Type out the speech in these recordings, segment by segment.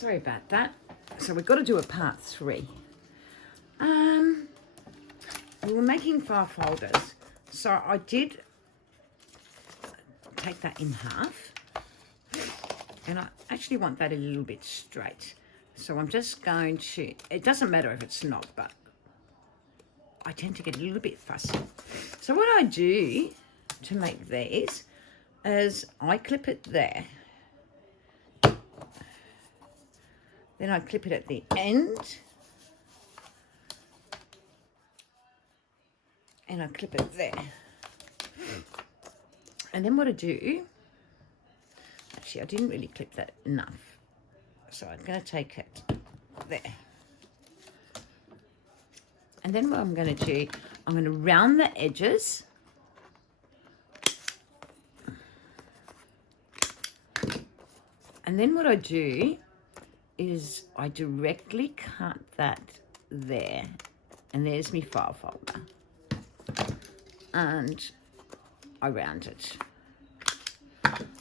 Sorry about that. So we've got to do a part 3. We were making file folders. So I did take that in half. And I actually want that a little bit straight. So I'm just going to, it doesn't matter if it's not, but I tend to get a little bit fussy. So what I do to make these is I clip it there. Then I clip it at the end. And I clip it there. And then what I do, actually I didn't really clip that enough. So I'm going to take it there. And then what I'm going to do, I'm going to round the edges. And then what I do is I directly cut that there. And there's my file folder. And I round it.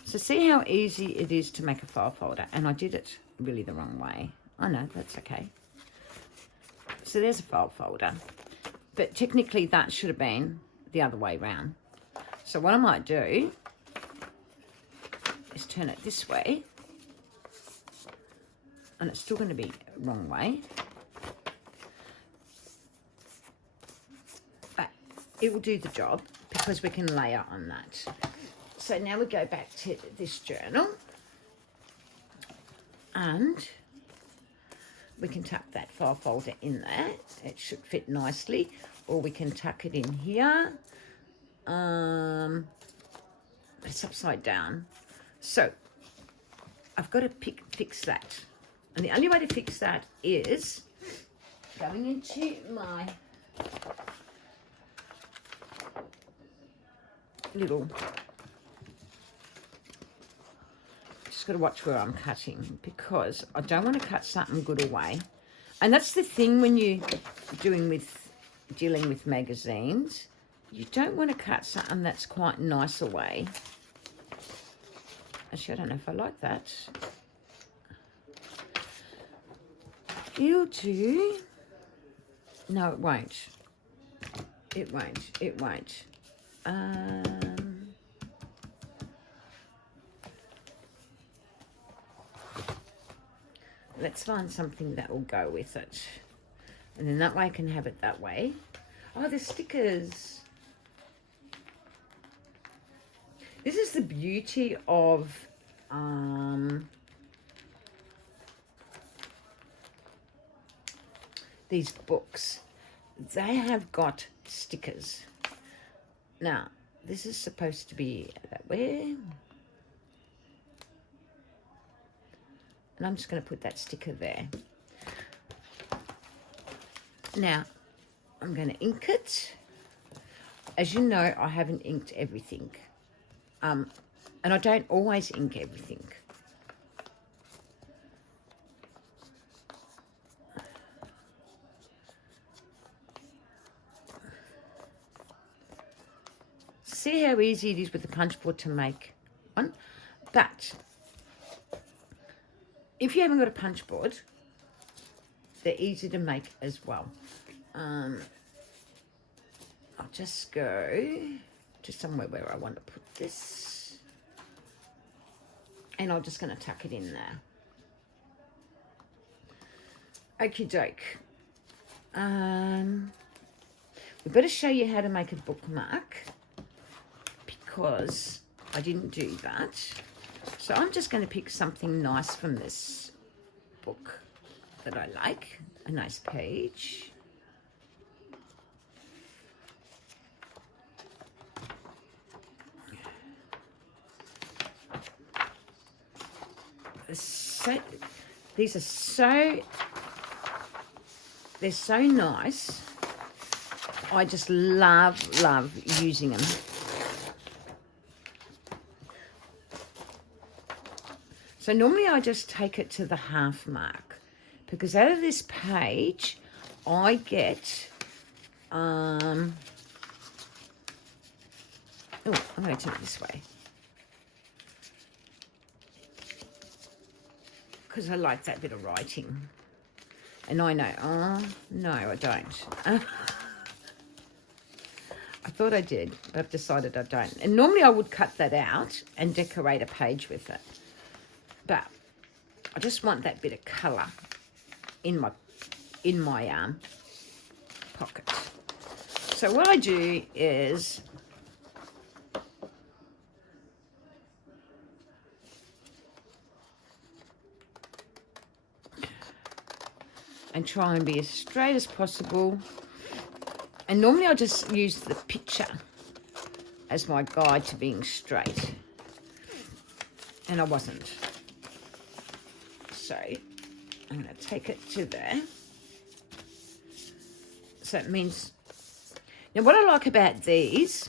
So see how easy it is to make a file folder. And I did it really the wrong way. I know, that's okay. So there's a file folder. But technically that should have been the other way round. So what I might do is turn it this way. And it's still going to be wrong way. But it will do the job because we can layer on that. So now we go back to this journal. And we can tuck that file folder in there. It should fit nicely. Or we can tuck it in here. It's upside down. So I've got to fix that. And the only way to fix that is going into my little, just got to watch where I'm cutting because I don't want to cut something good away. And that's the thing when you're dealing with magazines, you don't want to cut something that's quite nice away. Actually, I don't know if I like that. It'll do. No, it won't. It won't. It won't. Let's find something that will go with it. And then that way I can have it that way. Oh, the stickers. This is the beauty of these books. They have got stickers. Now, this is supposed to be that way. And I'm just going to put that sticker there. Now, I'm going to ink it. As you know, I haven't inked everything. And I don't always ink everything. See how easy it is with the punch board to make one? But if you haven't got a punch board, they're easy to make as well. I'll just go to somewhere where I want to put this. And I'm just going to tuck it in there. Okie doke. We better show you how to make a bookmark because I didn't do that. So I'm just going to pick something nice from this book that I like. A nice page. These are so, they're so nice. I just love using them. So normally I just take it to the half mark because out of this page I get, oh, I'm going to turn it this way. because I like that bit of writing. And I know, oh, no, I don't. I thought I did, but I've decided I don't. And normally I would cut that out and decorate a page with it. But I just want that bit of colour in my pocket. So what I do is and try and be as straight as possible. And normally I just use the picture as my guide to being straight. And I wasn't. So I'm going to take it to there. So it means... Now what I like about these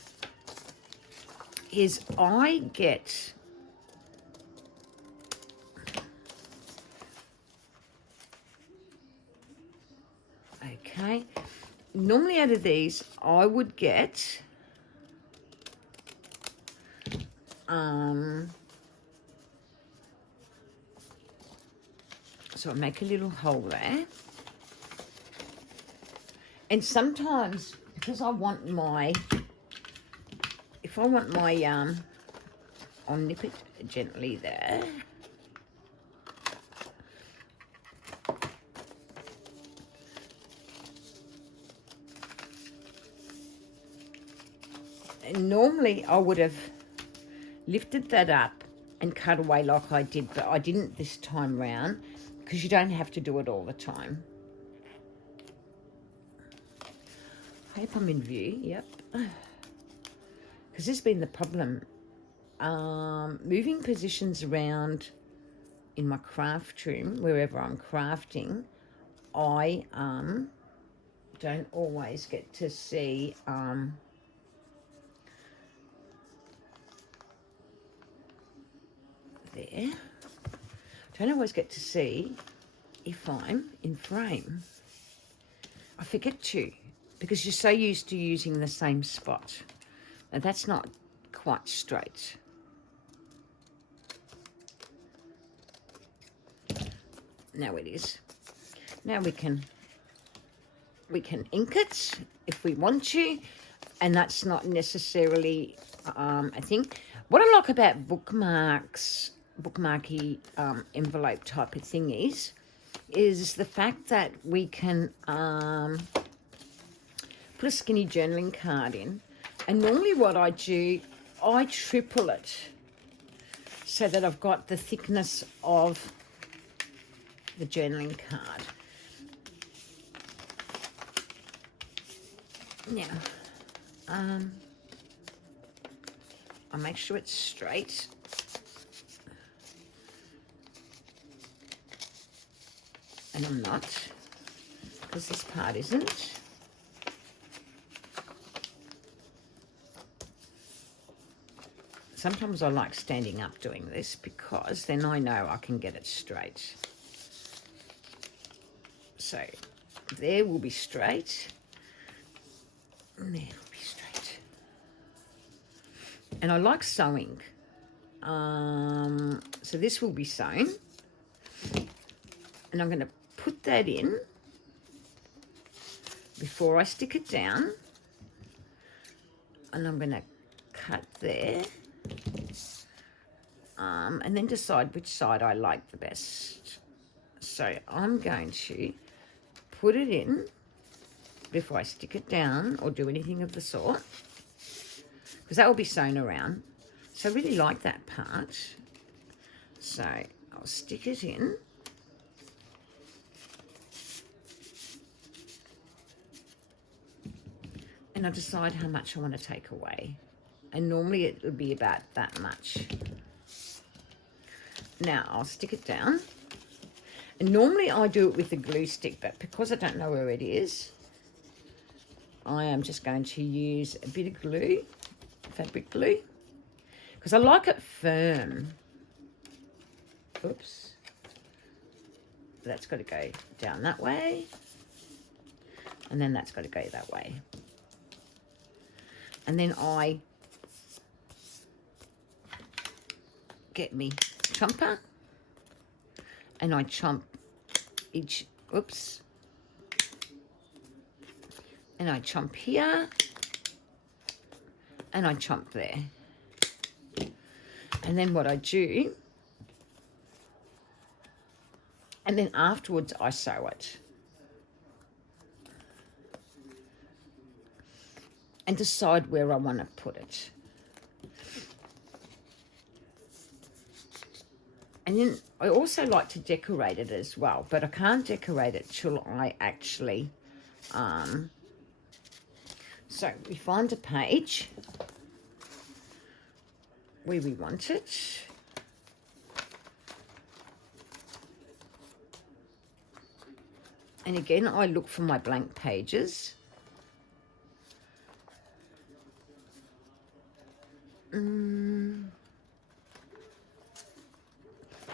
is I get... Okay. Normally out of these, I would get... So I make a little hole there. And sometimes, because I want my... If I want my... I'll nip it gently there. And normally I would have lifted that up and cut away like I did, but I didn't this time round because you don't have to do it all the time. I hope I'm in view, yep. Because this has been the problem. Moving positions around in my craft room, wherever I'm crafting, I don't always get to see... there. Don't always get to see if I'm in frame. I forget to, because you're so used to using the same spot. Now that's not quite straight. Now it is. Now we can ink it if we want to, and that's not necessarily I think what I like about bookmarks, bookmarky envelope type of thing is the fact that we can put a skinny journaling card in, and normally what I do, I triple it so that I've got the thickness of the journaling card. Now, I'll make sure it's straight. And I'm not, because this part isn't. Sometimes I like standing up doing this because then I know I can get it straight. So there will be straight. And there will be straight. And I like sewing. So this will be sewn. And I'm going to put that in before I stick it down. And I'm going to cut there. And then decide which side I like the best. So I'm going to put it in before I stick it down or do anything of the sort, because that will be sewn around. So I really like that part. So I'll stick it in. And I decide how much I want to take away. And normally it will be about that much. Now I'll stick it down. And normally I do it with a glue stick, but because I don't know where it is, I am just going to use a bit of glue, fabric glue, because I like it firm. Oops. That's got to go down that way. And then that's got to go that way. And then I get me chomper and I chomp each, oops, and I chomp here, and I chomp there. And then what I do, and then afterwards I sew it. And decide where I want to put it. And then I also like to decorate it as well, but I can't decorate it till I actually, so we find a page where we want it. And again, I look for my blank pages.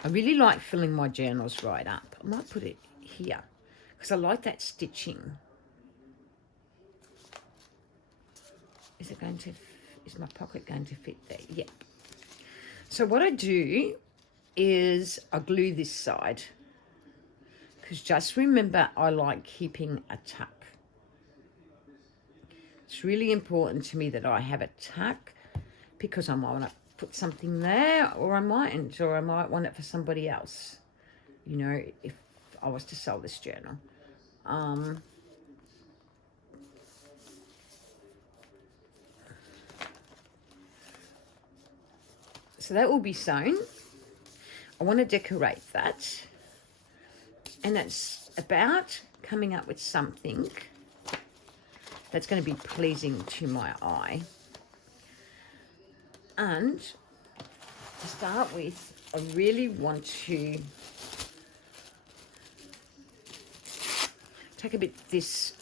I really like filling my journals right up. I might put it here because I like that stitching. Is my pocket going to fit there? Yep. So what I do is I glue this side, because just remember, I like keeping a tuck. It's really important to me that I have a tuck, because I might want to put something there, or I mightn't, or I might want it for somebody else, you know, if I was to sell this journal. So that will be sewn. I want to decorate that, and it's about coming up with something that's going to be pleasing to my eye. And to start with, I really want to take a bit of this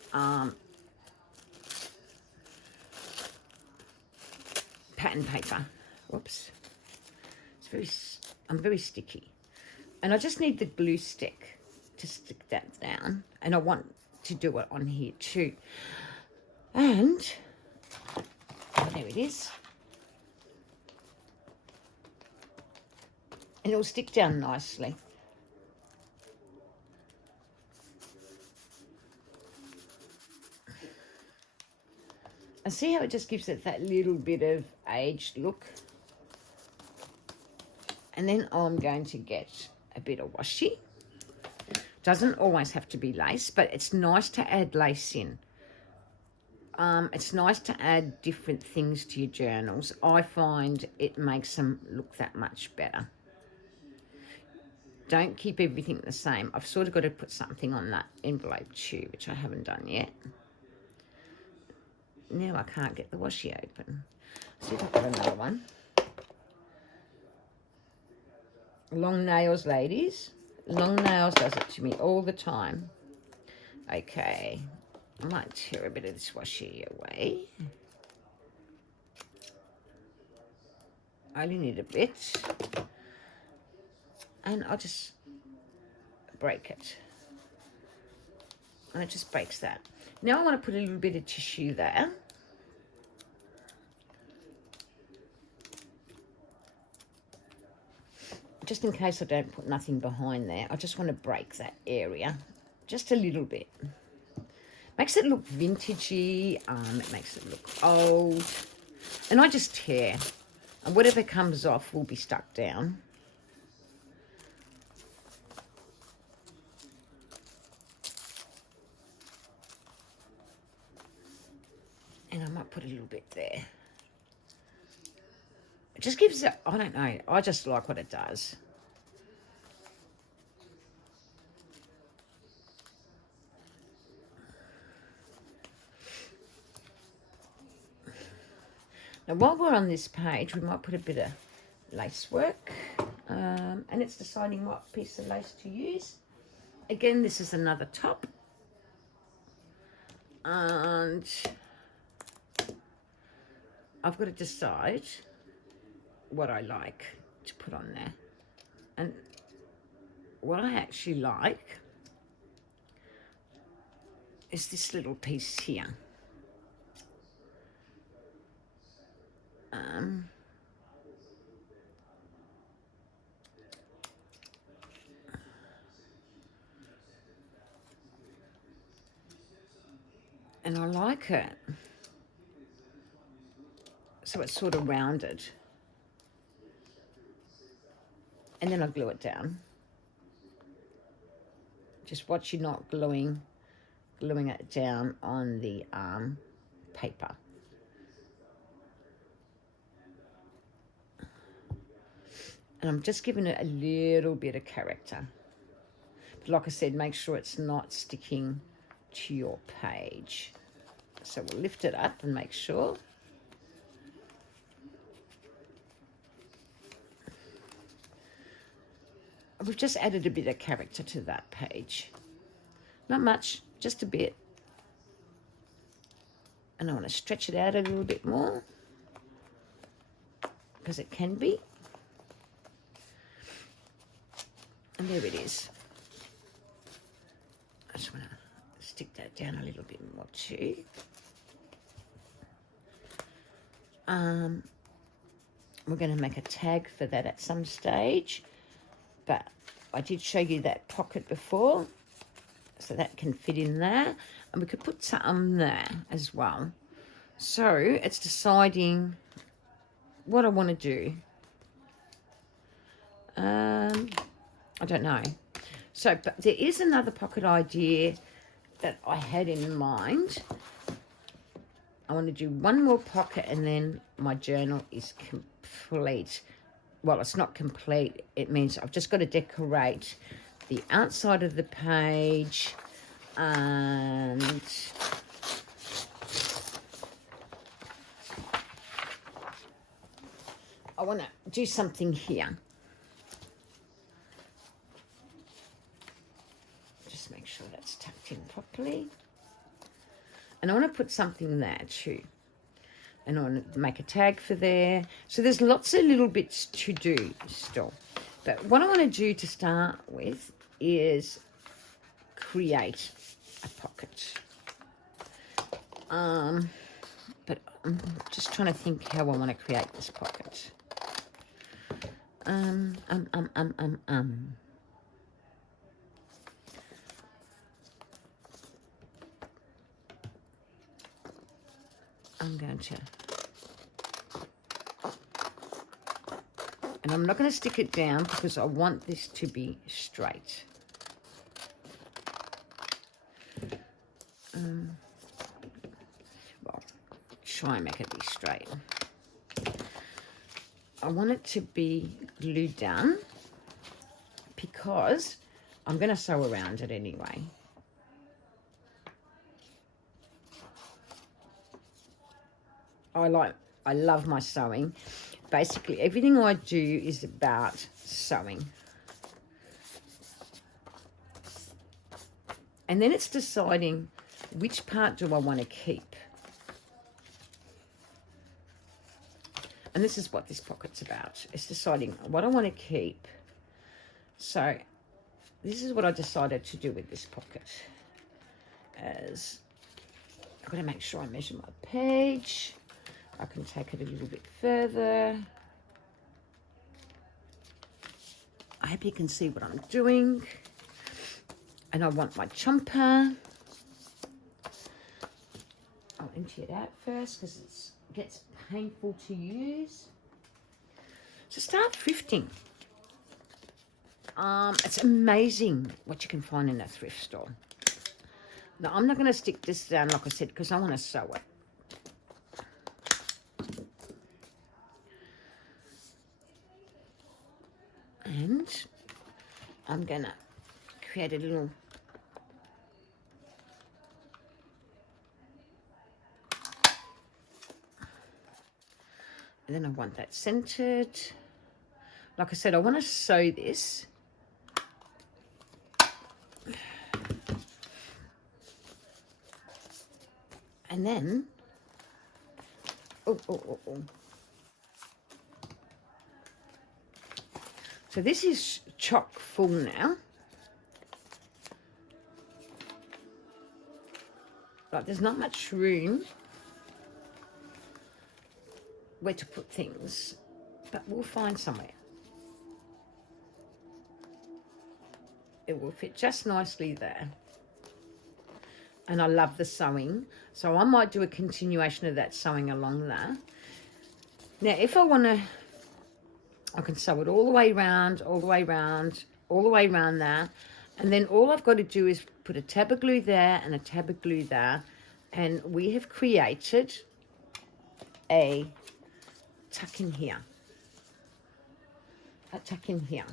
pattern paper. Whoops. I'm very sticky. And I just need the glue stick to stick that down. And I want to do it on here too. And there it is. And it'll stick down nicely. And see how it just gives it that little bit of aged look? And then I'm going to get a bit of washi. Doesn't always have to be lace, but it's nice to add lace in. It's nice to add different things to your journals. I find it makes them look that much better. Don't keep everything the same. I've sort of got to put something on that envelope too, which I haven't done yet. Now I can't get the washi open. See if I've got another one. Long nails, ladies. Long nails does it to me all the time. Okay. I might tear a bit of this washi away. I only need a bit. And I'll just break it. And it just breaks that. Now I want to put a little bit of tissue there. Just in case I don't put nothing behind there. I just want to break that area just a little bit. Makes it look vintagey. It makes it look old. And I just tear. And whatever comes off will be stuck down. And I might put a little bit there. It just gives it, I don't know, I just like what it does. Now while we're on this page, we might put a bit of lace work. And it's deciding what piece of lace to use. Again, this is another top. And I've got to decide what I like to put on there. And what I actually like is this little piece here. And I like it. So it's sort of rounded. And then I glue it down. Just watch you not gluing it down on the paper. And I'm just giving it a little bit of character. But like I said, make sure it's not sticking to your page. So we'll lift it up and make sure. We've just added a bit of character to that page. Not much, just a bit. And I want to stretch it out a little bit more, because it can be. And there it is. I just want to stick that down a little bit more too. We're going to make a tag for that at some stage, but I did show you that pocket before, so that can fit in there, and we could put some there as well. So it's deciding what I want to do. I don't know. So, but there is another pocket idea that I had in mind. I want to do one more pocket and then my journal is complete. Well, it's not complete. It means I've just got to decorate the outside of the page, and I want to do something here. Just make sure that's tucked in properly. And I want to put something there too. And I want to make a tag for there. So there's lots of little bits to do still. But what I want to do to start with is create a pocket. But I'm just trying to think how I want to create this pocket. I'm going to, and I'm not going to stick it down because I want this to be straight. Well, try and make it be straight. I want it to be glued down because I'm going to sew around it anyway. I love my sewing. Basically, everything I do is about sewing. And then it's deciding which part do I want to keep. And this is what this pocket's about. It's deciding what I want to keep. So this is what I decided to do with this pocket. As I've got to make sure I measure my page. I can take it a little bit further. I hope you can see what I'm doing. And I want my chomper. I'll empty it out first because it gets painful to use. So start thrifting. It's amazing what you can find in a thrift store. Now, I'm not going to stick this down, like I said, because I want to sew it. And I'm going to create a little and then I want that centered. Like I said, I want to sew this. And then, So this is chock full now. Like there's not much room where to put things, but we'll find somewhere. It will fit just nicely there. and I love the sewing. So I might do a continuation of that sewing along there. Now, if I want to, I can sew it all the way around, all the way around, all the way around there. And then all I've got to do is put a tab of glue there and a tab of glue there. And we have created a tuck in here. A tuck in here.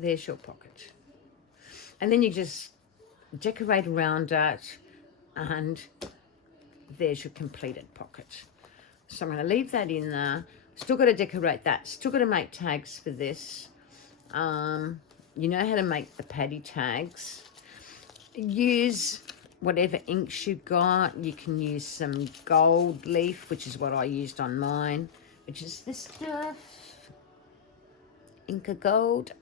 There's your pocket. And then you just decorate around it, and there's your completed pocket. So I'm going to leave that in there. Still got to decorate that. Still got to make tags for this. You know how to make the paddy tags. Use whatever inks you've got. You can use some gold leaf, which is what I used on mine, which is this stuff. Inca Gold.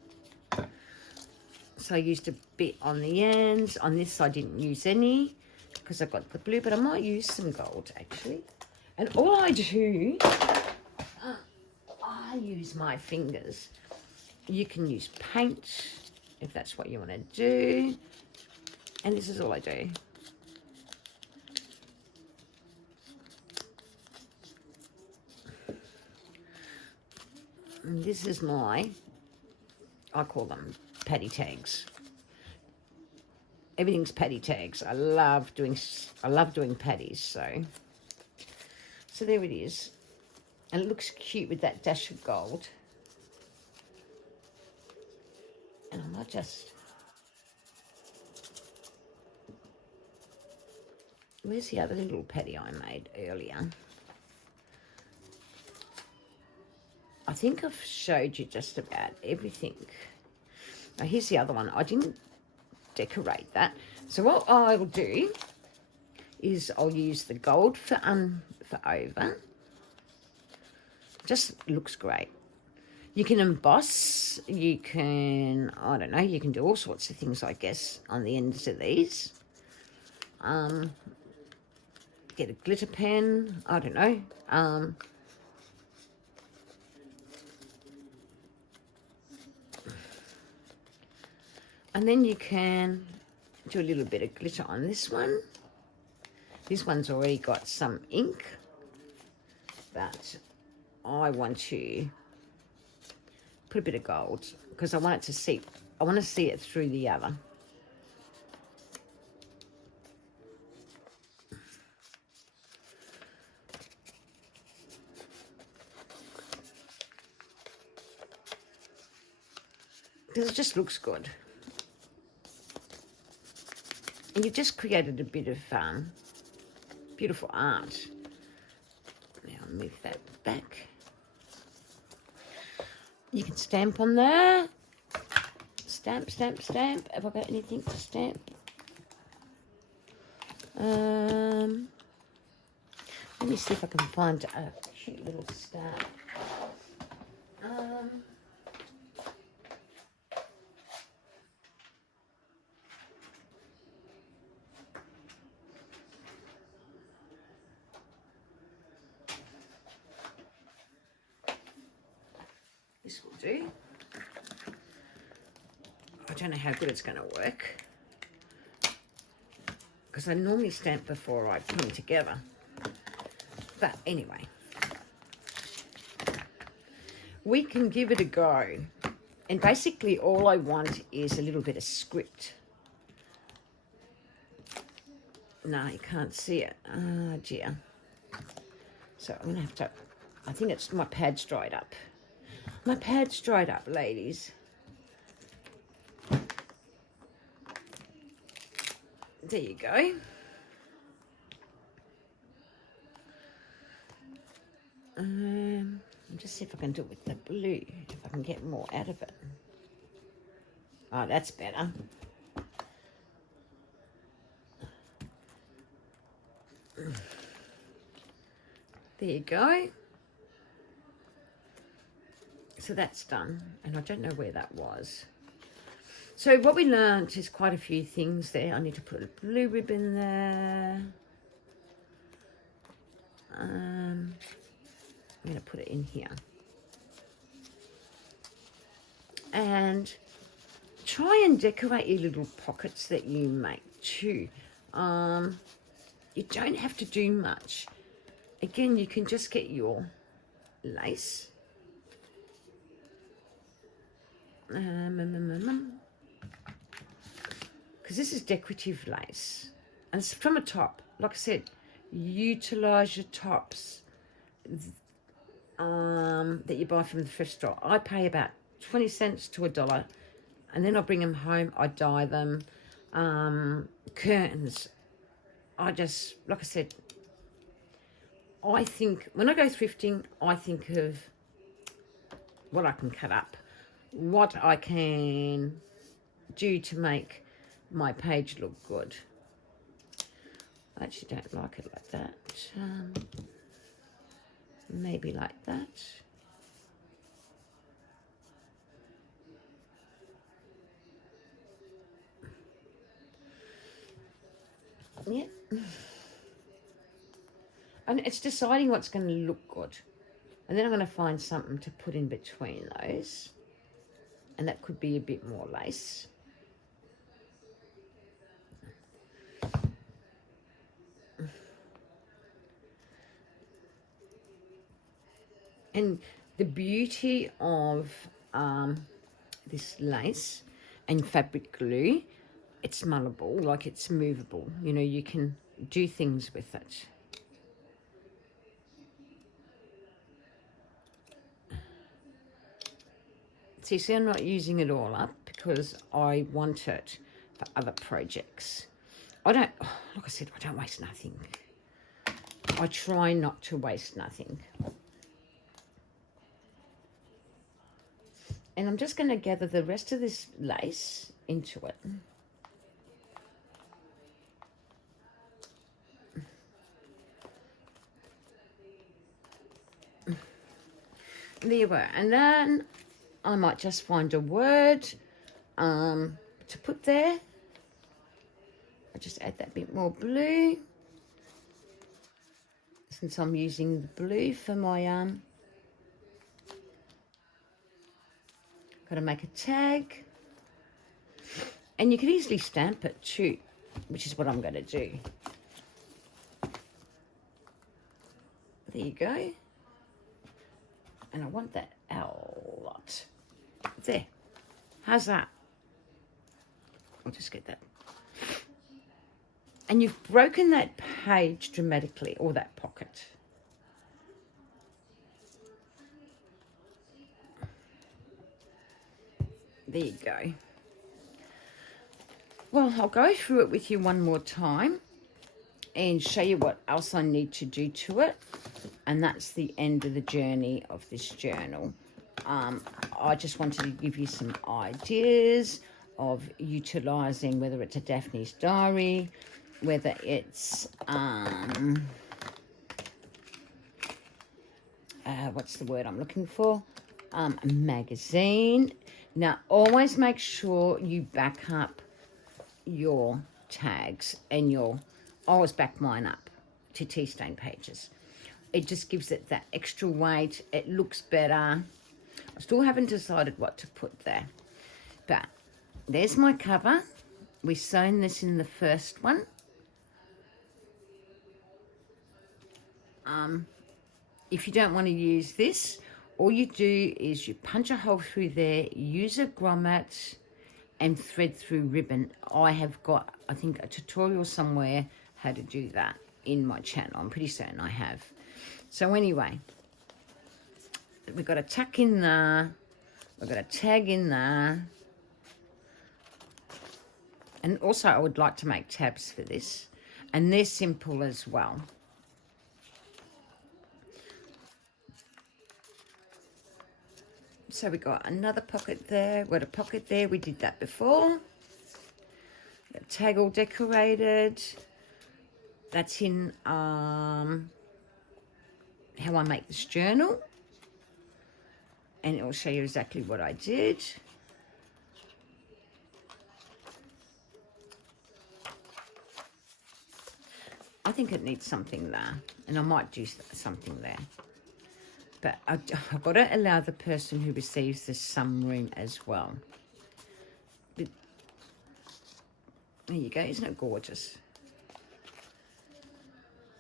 So I used a bit on the ends. On this I didn't use any because I got the blue, but I might use some gold actually. And all I do, I use my fingers. You can use paint if that's what you want to do. And this is all I do. And this is my, I call them paddy tags. Everything's paddy tags. I love doing paddies. So there it is. And it looks cute with that dash of gold. And I might just, where's the other little paddy I made earlier? I think I've showed you just about everything. Now here's the other one. I didn't decorate that. So what I will do is I'll use the gold for over. Just looks great. You can emboss. You can, I don't know, you can do all sorts of things, I guess, on the ends of these. Get a glitter pen. I don't know. And then you can do a little bit of glitter on this one. This one's already got some ink, but I want to put a bit of gold because I want it to see. I want to see it through the other. Because it just looks good. And you've just created a bit of beautiful art. Now I'll move that back. You can stamp on there. Stamp, stamp, stamp. Have I got anything to stamp? Let me see if I can find a cute little stamp. This will do. I don't know how good it's going to work because I normally stamp before I put them together. But anyway, we can give it a go. And basically all I want is a little bit of script. No, you can't see it. Oh dear. So I'm going to have to, I think it's, my pad's dried up. My pad's dried up, ladies. There you go. I'll just see if I can do it with the blue, if I can get more out of it. Oh, that's better. There you go. So that's done, and I don't know where that was. So what we learnt is quite a few things there. I need to put a blue ribbon there. I'm going to put it in here. And try and decorate your little pockets that you make too. You don't have to do much. Again, you can just get your lace. Because this is decorative lace. And it's from a top. Like I said, utilize your tops that you buy from the thrift store. I pay about 20 cents to $1. And then I bring them home. I dye them. Curtains. I just, like I said, I think, when I go thrifting, I think of what I can cut up, what I can do to make my page look good. I actually don't like it like that. Maybe like that. Yeah. And it's deciding what's going to look good. And then I'm going to find something to put in between those. And that could be a bit more lace. And the beauty of this lace and fabric glue, it's malleable, like it's movable. You know, you can do things with it. See, I'm not using it all up because I want it for other projects. I don't, like I said, I don't waste nothing. I try not to waste nothing. And I'm just going to gather the rest of this lace into it. There you were. And then I might just find a word to put there. I'll just add that bit more blue. Since I'm using the blue for my got to make a tag. And you can easily stamp it too, which is what I'm going to do. There you go. And I want that a lot. There. How's that? I'll just get that. And you've broken that page dramatically, or that pocket. There you go. Well, I'll go through it with you one more time and show you what else I need to do to it. And that's the end of the journey of this journal. I just wanted to give you some ideas of utilising, whether it's a Daphne's diary, whether it's, what's the word I'm looking for? A magazine. Now, always make sure you back up your tags and I always back mine up to tea stain pages. It just gives it that extra weight. It looks better. I still haven't decided what to put there. But there's my cover. We sewn this in the first one. If you don't want to use this, all you do is you punch a hole through there, use a grommet and thread through ribbon. I have got, I think, a tutorial somewhere how to do that in my channel. I'm pretty certain I have. So anyway, we've got a tuck in there. We've got a tag in there. And also I would like to make tabs for this. And they're simple as well. So we got another pocket there. We've got a pocket there. We did that before. Got a tag all decorated. That's in how I make this journal. And it will show you exactly what I did. I think it needs something there. And I might do something there. But I've got to allow the person who receives this some room as well. But there you go. Isn't it gorgeous?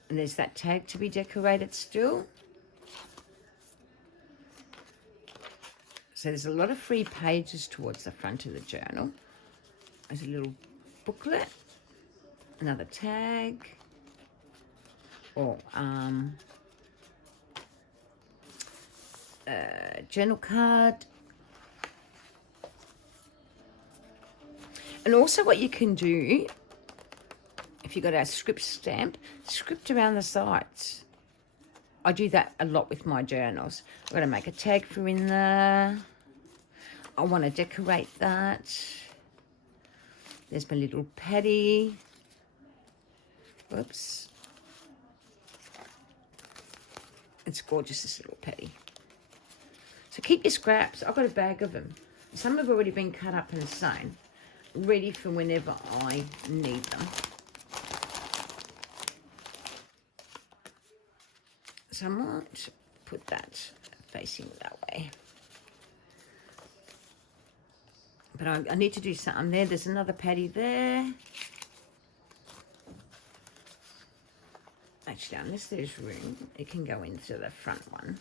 And there's that tag to be decorated still. So there's a lot of free pages towards the front of the journal. There's a little booklet, another tag, or journal card. And also what you can do, if you've got a script stamp, script around the sides. I do that a lot with my journals. I'm going to make a tag for in there. I want to decorate that. There's my little paddy. Whoops. It's gorgeous, this little paddy. So keep your scraps. I've got a bag of them. Some have already been cut up and sewn, ready for whenever I need them. So I might put that facing that way. But I need to do something there. There's another paddy there. Actually, unless there's room, it can go into the front one,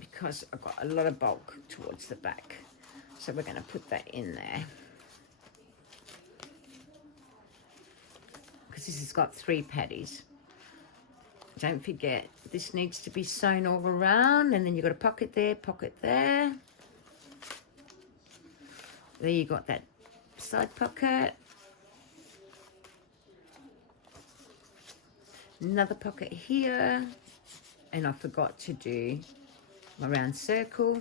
because I've got a lot of bulk towards the back. So we're going to put that in there. Because this has got 3 paddies. Don't forget, this needs to be sewn all around, and then you've got a pocket there, pocket there. There you got that side pocket. Another pocket here. And I forgot to do my round circle,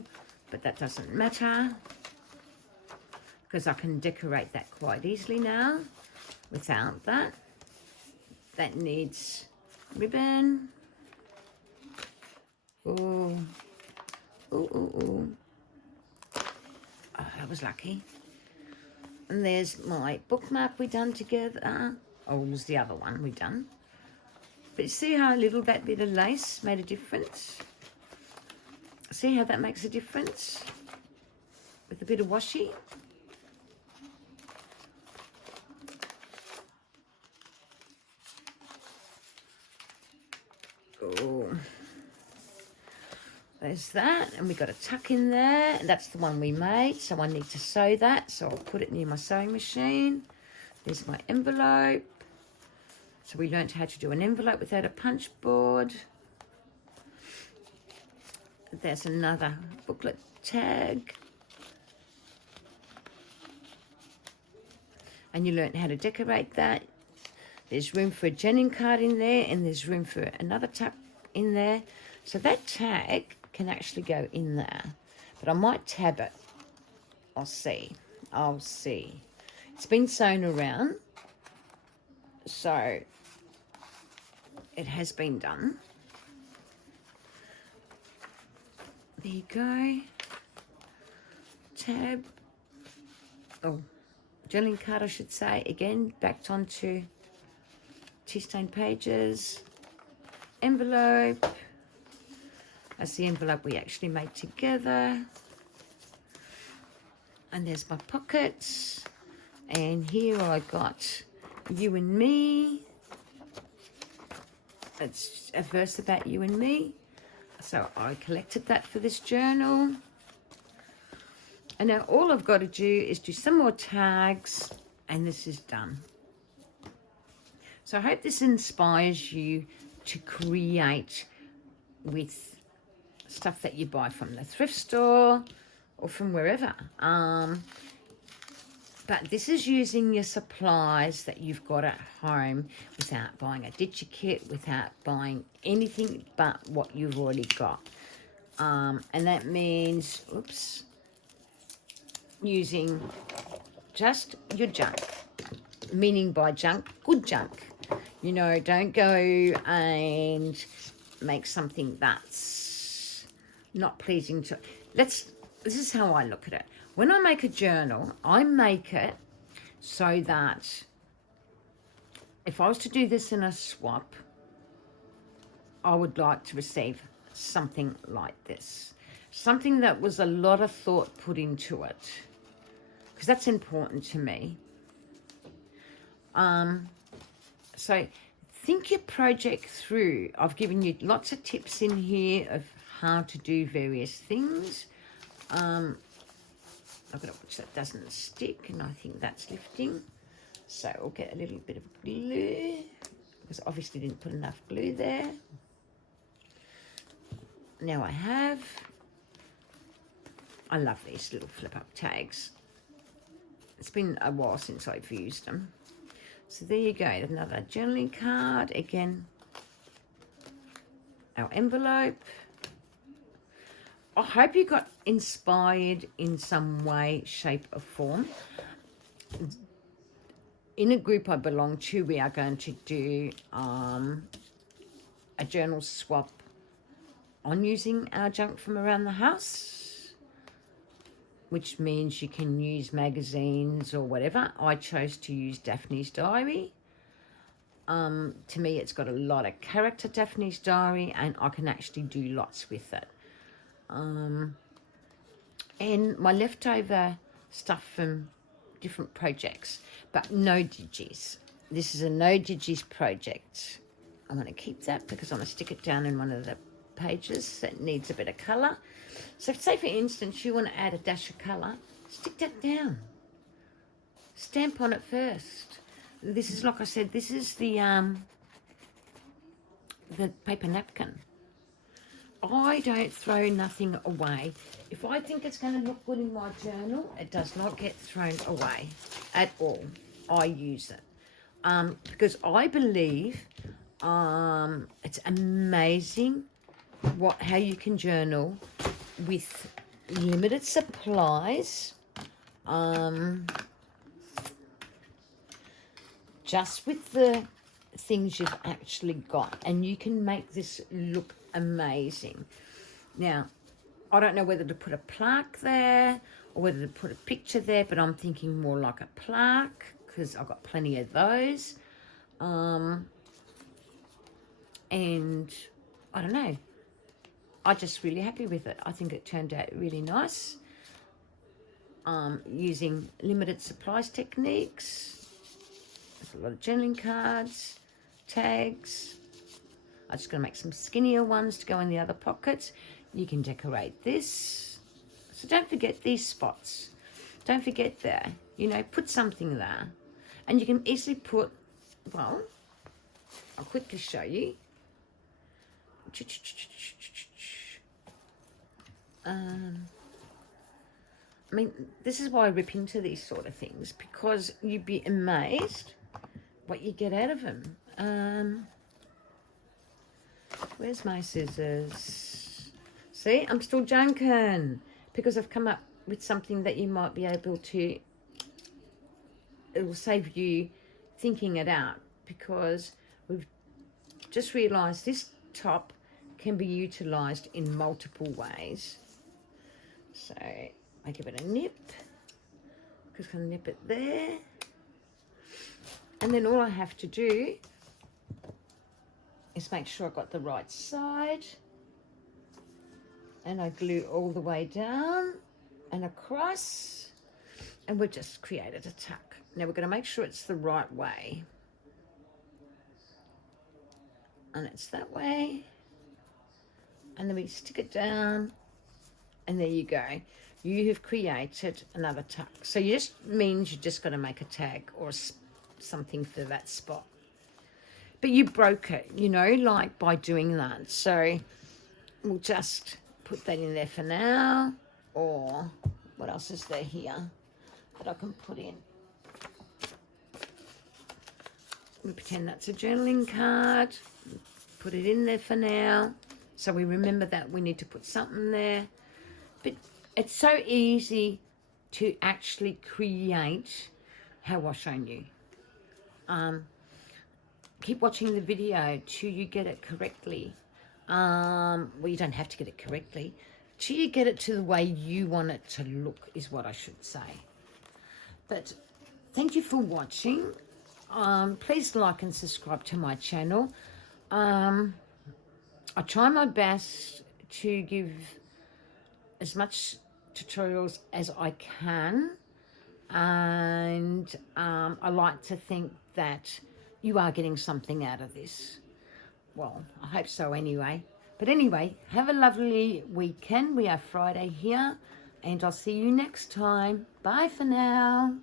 but that doesn't matter, because I can decorate that quite easily now without that. That needs ribbon. Oh, oh, that was lucky. And there's my bookmark we done together. Oh, it was the other one we done. But you see how little that bit of lace made a difference? See how that makes a difference with a bit of washi? Oh, there's that, and we got a tuck in there, and that's the one we made, so I need to sew that, so I'll put it near my sewing machine. There's my envelope. So we learned how to do an envelope without a punch board. There's another booklet tag. And you learned how to decorate that. There's room for a Jennings card in there, and there's room for another tuck in there. So that tag can actually go in there. But I might tab it. I'll see. I'll see. It's been sewn around. So it has been done. There you go. Tab. Oh, journaling card, I should say. Again, backed onto tea stain pages. Envelope. That's the envelope we actually made together. And there's my pockets. And here I got You and Me. It's a verse about you and me. So I collected that for this journal. And now all I've got to do is do some more tags, and this is done. So I hope this inspires you to create with stuff that you buy from the thrift store or from wherever. But this is using your supplies that you've got at home without buying a ditcher kit, without buying anything but what you've already got. And that means, oops, using just your junk. Meaning by junk, good junk. You know, don't go and make something that's not pleasing to... This is how I look at it. When I make a journal, I make it so that if I was to do this in a swap, I would like to receive something like this. Something that was a lot of thought put into it, because that's important to me. So think your project through. I've given you lots of tips in here of how to do various things. I've got to watch that doesn't stick, and I think that's lifting. So we'll get a little bit of glue, because I obviously didn't put enough glue there. Now I love these little flip-up tags. It's been a while since I've used them. So there you go, another journaling card. Again, our envelope. I hope you got inspired in some way, shape or form. In a group I belong to, we are going to do a journal swap on using our junk from around the house, which means you can use magazines or whatever. I chose to use Daphne's diary. To me, it's got a lot of character, Daphne's diary, and I can actually do lots with it. And my leftover stuff from different projects, but no digis. This is a no digis project. I'm going to keep that because I'm going to stick it down in one of the pages that needs a bit of colour. So say for instance you want to add a dash of colour, stick that down, stamp on it first. This is, like I said, this is the paper napkin. I don't throw nothing away. If I think it's going to look good in my journal, it does not get thrown away at all. I use it because I believe it's amazing how you can journal with limited supplies, just with the things you've actually got, and you can make this look amazing. Now, I don't know whether to put a plaque there or whether to put a picture there, but I'm thinking more like a plaque because I've got plenty of those. And I don't know, I'm just really happy with it. I think it turned out really nice. Using limited supplies techniques. There's a lot of journaling cards, tags. I'm just going to make some skinnier ones to go in the other pockets. You can decorate this. So don't forget these spots. Don't forget there. You know, put something there. And you can easily put, well, I'll quickly show you. I mean, this is why I rip into these sort of things, because you'd be amazed what you get out of them. Where's my scissors? See, I'm still junking because I've come up with something that you might be able to, it will save you thinking it out, because we've just realised this top can be utilised in multiple ways. So I give it a nip, just going to nip it there, and then all I have to do is make sure I've got the right side, and I glue all the way down and across, and we've just created a tuck. Now we're going to make sure it's the right way, and it's that way, and then we stick it down, and there you go. You have created another tuck. So you just means you just got to make a tag or something for that spot. But you broke it, you know, like by doing that. So we'll just put that in there for now. Or what else is there here that I can put in? We pretend that's a journaling card. Put it in there for now. So we remember that we need to put something there. But it's so easy to actually create how I've shown you. Keep watching the video till you get it correctly. Well, you don't have to get it correctly. Till you get it to the way you want it to look is what I should say. But thank you for watching. Please like and subscribe to my channel. I try my best to give as much tutorials as I can, and I like to think that you are getting something out of this. Well, I hope so anyway. But anyway, have a lovely weekend. We are Friday here, and I'll see you next time. Bye for now.